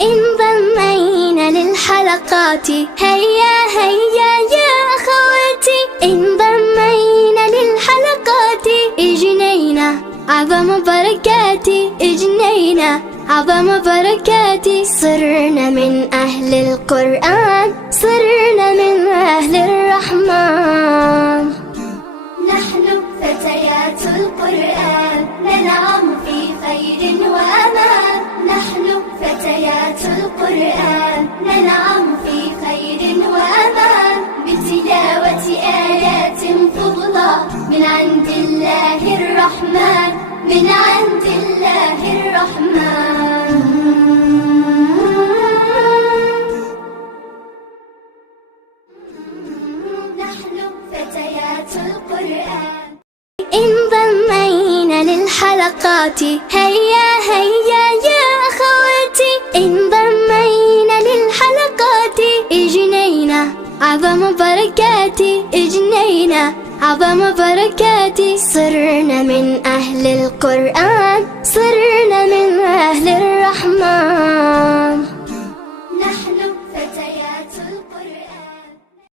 انضمينا للحلقات، هيا هيا يا أخواتي، انضمينا للحلقات، اجنينا أعظم بركاتي، اجنينا أعظم بركاتي، صرنا من أهل القرآن، صرنا من أهل الرحمن. نحن فتيات القرآن ننعم في خير وأمان، نحن فتيات القرآن ننعم في خير وأمان، بتلاوة آيات فضلى من عند الله الرحمن، من عند الله الرحمن. نحن فتيات القرآن انضمينا للحلقات، هيا هيا يا أخواتي، انضمينا للحلقات، اجنينا أعظم بركاتي، اجنينا أعظم بركاتي، صرنا من أهل القرآن،